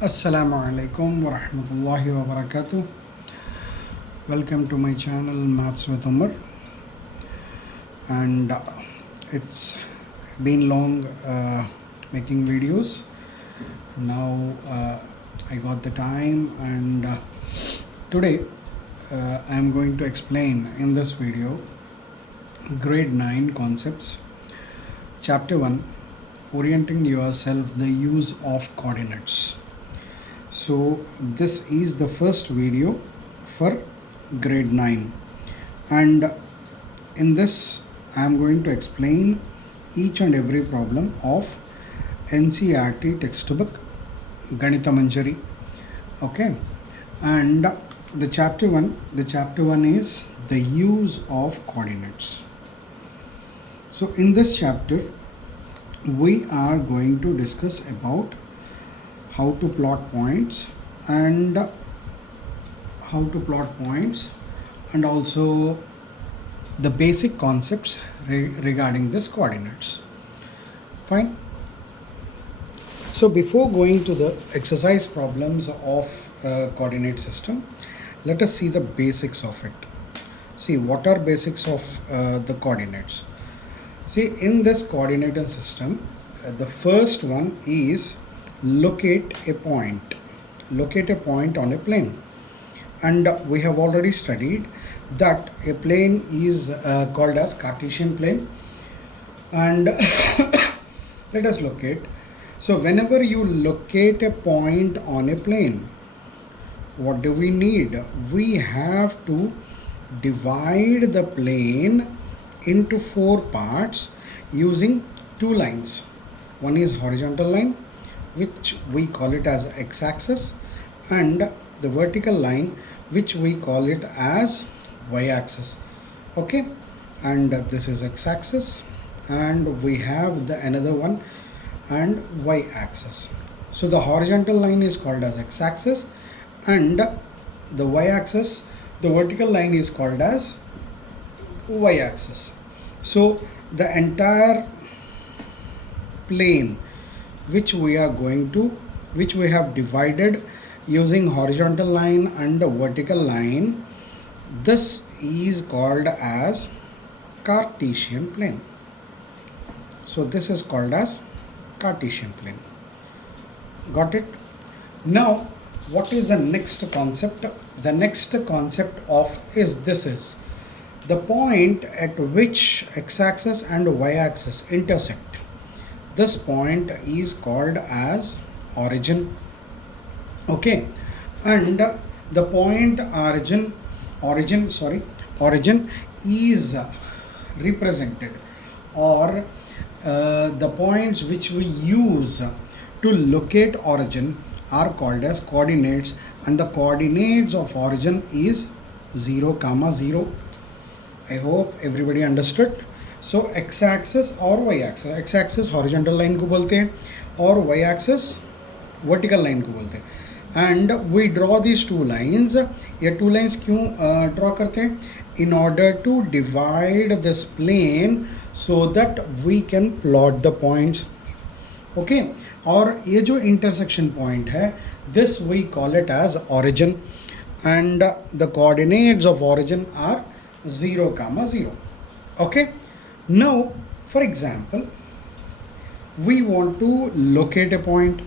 Assalamu alaikum wa rahmatullahi wa barakatuh. Welcome to my channel Maths with Umar. And it's been long making videos. Now I got the time, and today I'm going to explain in this video grade 9 concepts, chapter 1, orienting yourself, the use of coordinates. So this is the first video for grade 9, and in this I am going to explain each and every problem of NCERT textbook Ganita Manjari. Okay, and the chapter 1 is the use of coordinates. So in this chapter we are going to discuss about how to plot points and also the basic concepts regarding this coordinates. Fine. So before going to the exercise problems of coordinate system, let us see the basics of it. See, what are basics of the coordinates? See, in this coordinate system, the first one is locate a point on a plane, and we have already studied that a plane is called as Cartesian plane, and let us locate. So whenever you locate a point on a plane, what do we need? We have to divide the plane into 4 parts using 2 lines. One is horizontal line, which we call it as x-axis, and the vertical line, which we call it as y-axis. Okay, and this is x-axis, and we have the another one and y-axis. So the horizontal line is called as x-axis, and the y-axis, the vertical line, is called as y-axis. So the entire plane which we have divided using horizontal line and a vertical line, this is called as Cartesian plane. So this is called as Cartesian plane. Got it? Now what is the next concept? The next concept is the point at which x-axis and y-axis intersect. This point is called as origin. Okay, and the point origin is represented, or the points which we use to locate origin are called as coordinates, and the coordinates of origin is 0, 0. I hope everybody understood. So x-axis और y-axis, x-axis horizontal line को बोलते हैं और y-axis vertical line को बोलते हैं. And we draw these 2 lines. ये 2 lines क्यों draw करते हैं? In order to divide this plane so that we can plot the points. Okay, और ये जो intersection point है, this we call it as origin, and the coordinates of origin are 0, 0. Okay. Now, for example, we want to locate a point.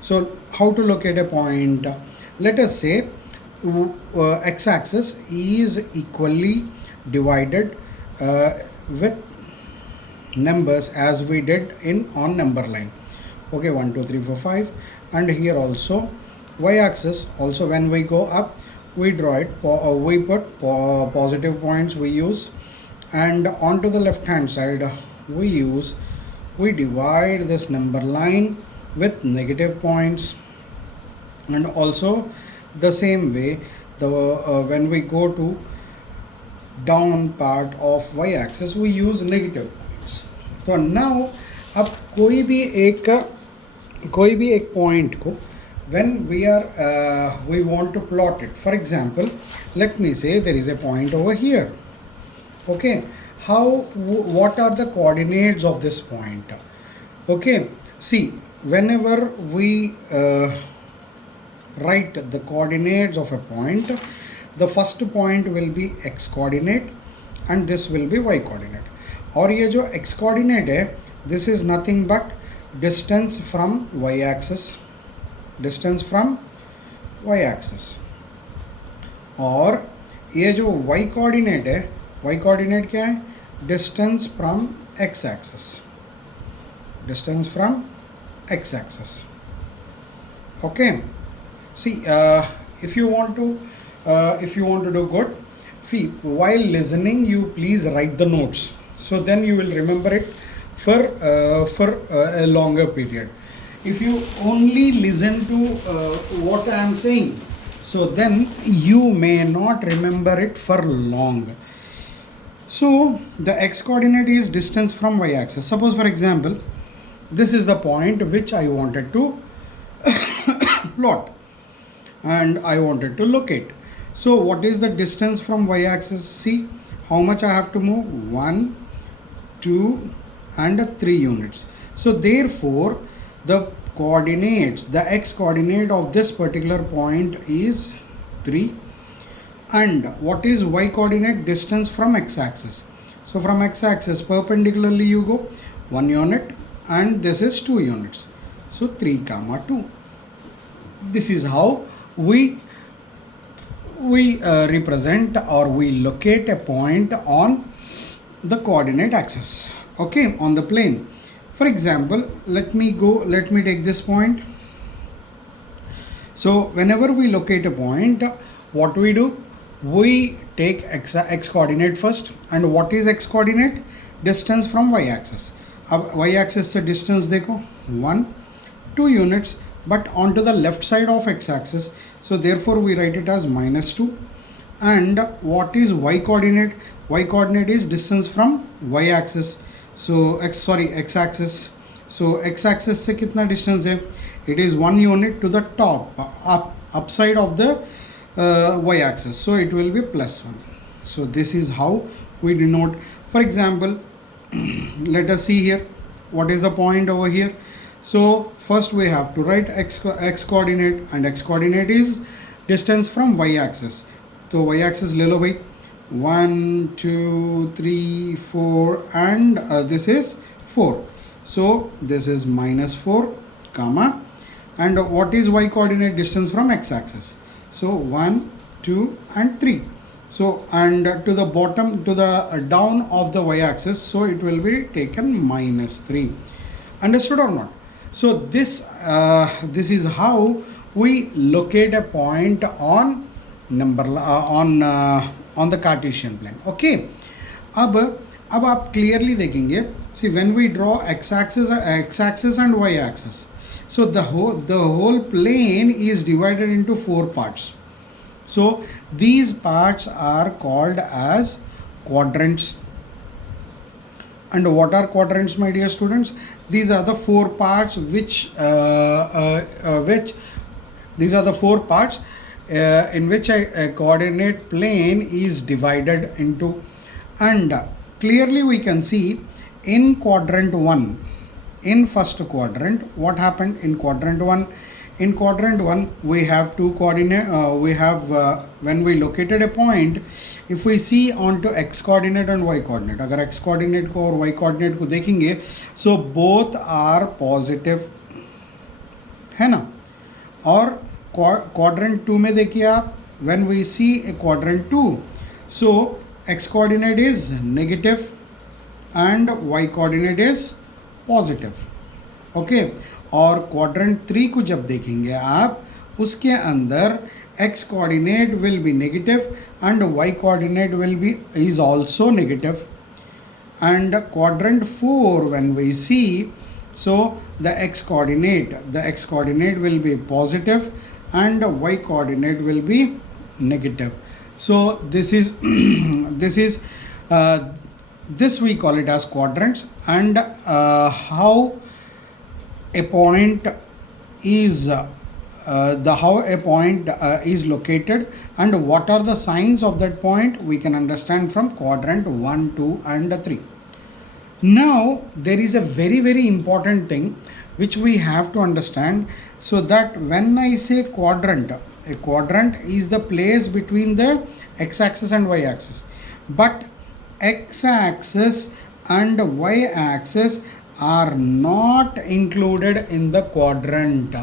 So how to locate a point? Let us say x-axis is equally divided with numbers as we did on number line. Okay, 1, 2, 3, 4, 5, and here also y-axis. Also, when we go up, we draw it. We put positive points. We use. And onto the left hand side we divide this number line with negative points, and also the same way when we go to down part of y-axis we use negative points. So now अब कोई भी एक point को when we want to plot it, for example, let me say there is a point over here. Okay, what are the coordinates of this point? Okay, see, whenever we write the coordinates of a point, the first point will be x coordinate and this will be y coordinate. और ये जो x coordinate है, this is nothing but distance from y axis, distance from y axis. और ये जो y coordinate है, y coordinate क्या है? Distance from x axis, distance from x axis. Okay. See, if you want to do good, see, while listening, you please write the notes. So then you will remember it for a longer period. If you only listen to what I am saying, so then you may not remember it for long. So the x coordinate is distance from y axis. Suppose, for example, this is the point which I wanted to plot and I wanted to locate. So what is the distance from y axis? See how much I have to move: 1, 2 and 3 units. So therefore the coordinates, the x coordinate of this particular point is 3. And what is y coordinate? Distance from x axis. So from x axis perpendicularly you go 1 unit and this is 2 units. So 3 comma 2. This is how we represent or we locate a point on the coordinate axis, okay, on the plane. For example, let me take this point. So whenever we locate a point, what we do? We take x coordinate first. And what is x coordinate? Distance from y axis. अब y axis से distance देखो 1, 2 units, but onto the left side of x axis, so therefore we write it as -2. And what is y coordinate? Y coordinate is distance from y axis. So x axis. So x axis से कितना distance है? It is 1 unit to the top, upside of the y axis, so it will be +1. So this is how we denote. For example, let us see here what is the point over here. So first we have to write x coordinate, and x coordinate is distance from y axis. So y axis ले लो भाई, 1, 2, 3, 4 and this is 4. So this is -4 comma, and what is y coordinate? Distance from x axis. So 1, 2 and 3. So and to the bottom, to the down of the y axis, so it will be taken -3. Understood or not? So this is how we locate a point on on the Cartesian plane. Okay. अब आप clearly देखेंगे. See, when we draw x axis and y axis, so the whole plane is divided into 4 parts. So these parts are called as quadrants. And what are quadrants, my dear students? These are the 4 parts which these are the 4 parts in which a coordinate plane is divided into. And clearly we can see in quadrant 1, in first quadrant, what happened in quadrant 1? In quadrant 1 we have two coordinate, when we located a point, if we see onto x coordinate and y coordinate, अगर x coordinate को और y coordinate को देखेंगे, so both are positive, है ना? और quadrant 2 में देखिए आप, when we see a quadrant 2, so x coordinate is negative and y coordinate is positive. Okay. और क्वाड्रेंट 3 को जब देखेंगे आप, उसके अंदर x coordinate will be negative and y coordinate will be is also negative. And quadrant 4 when we see, so the x coordinate will be positive and y coordinate will be negative. So this is this we call it as quadrants. And how a point is is located and what are the signs of that point, we can understand from quadrant 1, 2 and 3. Now there is a very important thing which we have to understand, So that when I say quadrant, a quadrant is the place between the x-axis and y-axis. But x-axis and y-axis are not included in the quadrant.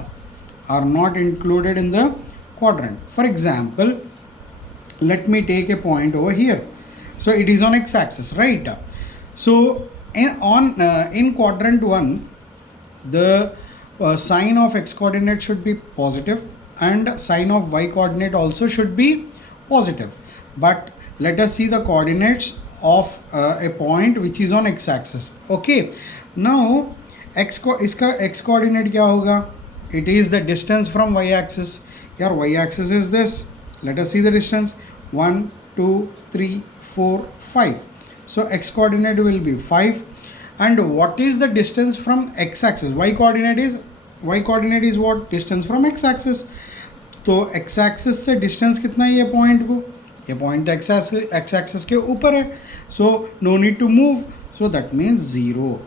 Are not included in the quadrant. For example, let me take a point over here. So it is on x-axis, right? So in quadrant 1, the sign of x coordinate should be positive and sign of y coordinate also should be positive. But let us see the coordinates of a point which is on x-axis. Okay, now iska x coordinate kya hoga? It is the distance from y-axis. Here y-axis is this. Let us see the distance. 1, 2, 3, 4, 5. So x coordinate will be 5. And what is the distance from x-axis? Y coordinate is what? Distance from x-axis. तो x-axis से distance कितना है ये point को? ये point x-axis के ऊपर है. So no need to move. So that means 0.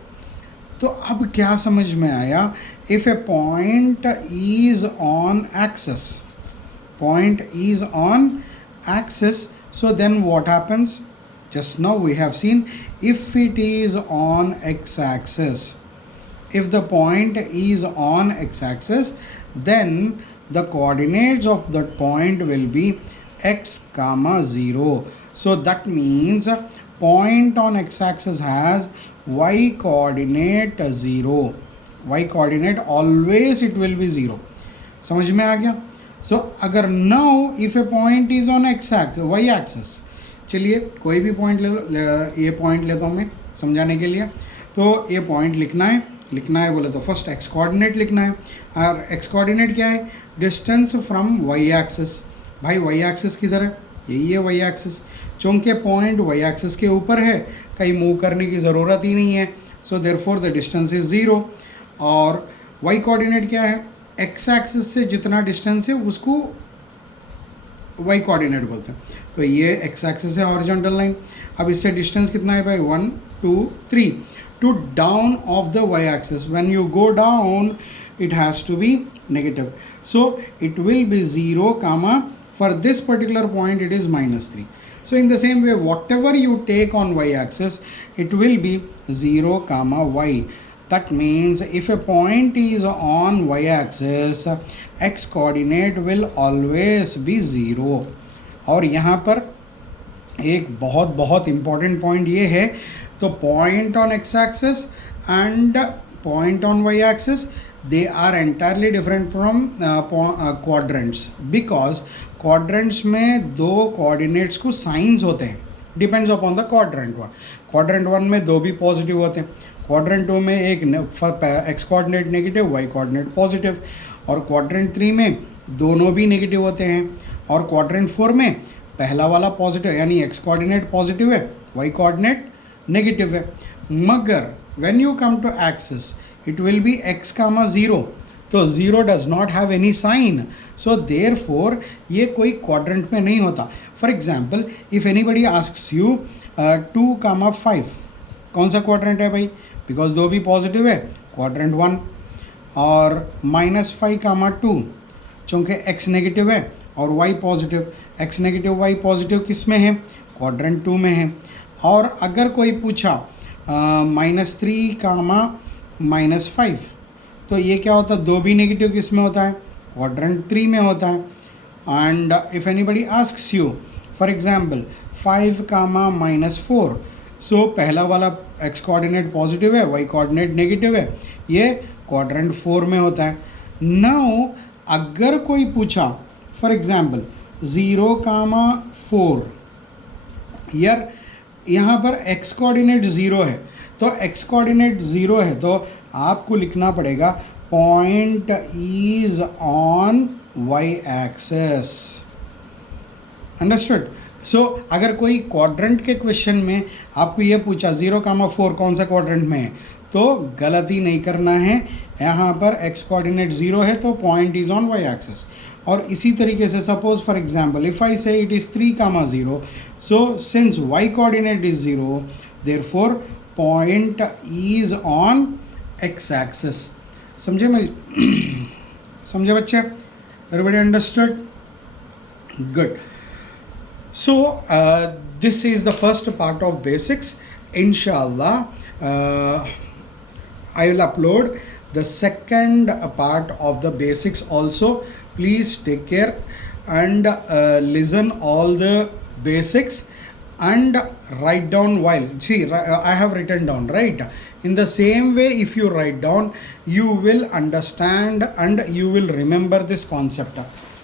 तो अब क्या समझ में आया? If a point is on axis, so then what happens? Just now we have seen, if it is on x-axis, if the point is on x-axis, then the coordinates of that point will be x comma 0. So that means point on x-axis has y coordinate 0. Y coordinate always it will be 0. समझ में आ गया? So अगर now if a point is on x-axis, y-axis, चलिए कोई भी point ले लो, ये point लेता हूँ मैं समझाने के लिए. तो ये पॉइंट लिखना है बोले तो फर्स्ट एक्स कोऑर्डिनेट लिखना है. और एक्स कोऑर्डिनेट क्या है? Distance from Y axis. भाई वाई एक्सिस किधर है? यही है वाई एक्सिस. चूँकि पॉइंट वाई एक्सिस के ऊपर है, कहीं मूव करने की ज़रूरत ही नहीं है. So therefore the distance is 0. और वाई कोऑर्डिनेट क्या है? एक्स एक्सिस से जितना डिस्टेंस है उसको वाई कोऑर्डिनेट बोलते हैं. तो ये एक्स एक्सिस है हॉरिजॉन्टल लाइन. अब इससे डिस्टेंस कितना है भाई? 1, 2, 3 two down of the Y axis. When you go down it has to be negative. So it will be 0 comma, for this particular point it is -3. So in the same way, whatever you take on y axis, it will be 0 comma y. That means if a point is on y axis, x coordinate will always be 0. और यहाँ पर एक बहुत important point ये है. तो point on x axis and point on y axis, they are entirely different from quadrants, because quadrants में दो coordinates को signs होते हैं. Depends upon the quadrant one. Quadrant 1 में दो भी पॉजिटिव होते हैं. Quadrant 2 में एक x coordinate negative, y coordinate positive. और Quadrant 3 में दोनों भी नेगेटिव होते हैं. और Quadrant 4 में पहला वाला पॉजिटिव यानी x coordinate पॉजिटिव है, y coordinate नेगेटिव है. मगर when you come to axis, it will be x comma 0. तो 0 does not have any sign. So therefore ये कोई quadrant में नहीं होता. For example, if anybody asks you 2 comma 5, कौन सा quadrant है भाई? Because दो भी पॉजिटिव है, quadrant 1. और -5 comma 2, चूँकि x नेगेटिव है और y positive. x negative y positive किस में है? quadrant 2 में है. और अगर कोई पूछा -3 comma -5, तो ये क्या होता है? दो भी नेगेटिव किस में होता है? क्वाड्रेंट 3 में होता है. And if anybody asks you for example 5 comma -4, सो पहला वाला एक्स कोऑर्डिनेट पॉजिटिव है, वाई कोऑर्डिनेट नेगेटिव है, ये क्वाड्रेंट 4 में होता है. नाउ अगर कोई पूछा फॉर एग्जांपल 0 comma 4, यार यहाँ पर एक्स कोऑर्डिनेट 0 है, तो एक्स कोऑर्डिनेट 0 है तो आपको लिखना पड़ेगा point is on Y axis. Understood? So अगर कोई क्वाड्रेंट के क्वेश्चन में आपको ये पूछा 0 comma 4 कौन सा क्वाड्रेंट में है, तो गलती नहीं करना है. यहाँ पर एक्स कोऑर्डिनेट 0 है तो point is on Y axis. और इसी तरीके से suppose for example if I say it is 3 comma 0, so since Y coordinate is 0, therefore point is on X axis. समझे? मैं समझे बच्चे? Everybody understood? Good. So this is the first part of basics. Inshallah, I will upload the second part of the basics also. Please take care and listen all the basics and write down while. See, I have written down, right? In the same way, if you write down, you will understand and you will remember this concept.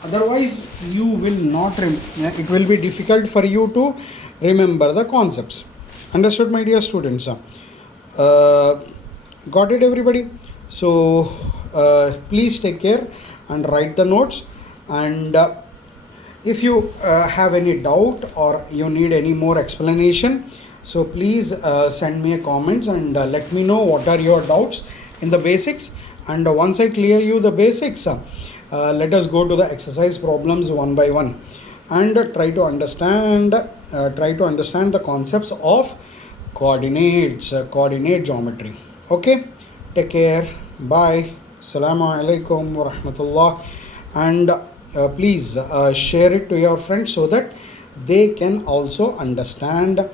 Otherwise, you will not, it will be difficult for you to remember the concepts. Understood, my dear students? Got it, everybody? So, please take care and write the notes. And if you have any doubt or you need any more explanation, so please send me a comments and let me know what are your doubts in the basics. And once I clear you the basics, let us go to the exercise problems one by one and try to understand the concepts of coordinates, coordinate geometry. Okay, take care. Bye. Assalamu alaikum wa rahmatullah. And please share it to your friends so that they can also understand.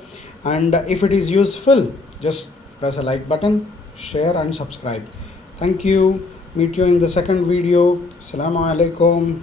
And if it is useful, just press a like button, share and subscribe. Thank you. Meet you in the second video. Assalamu alaikum.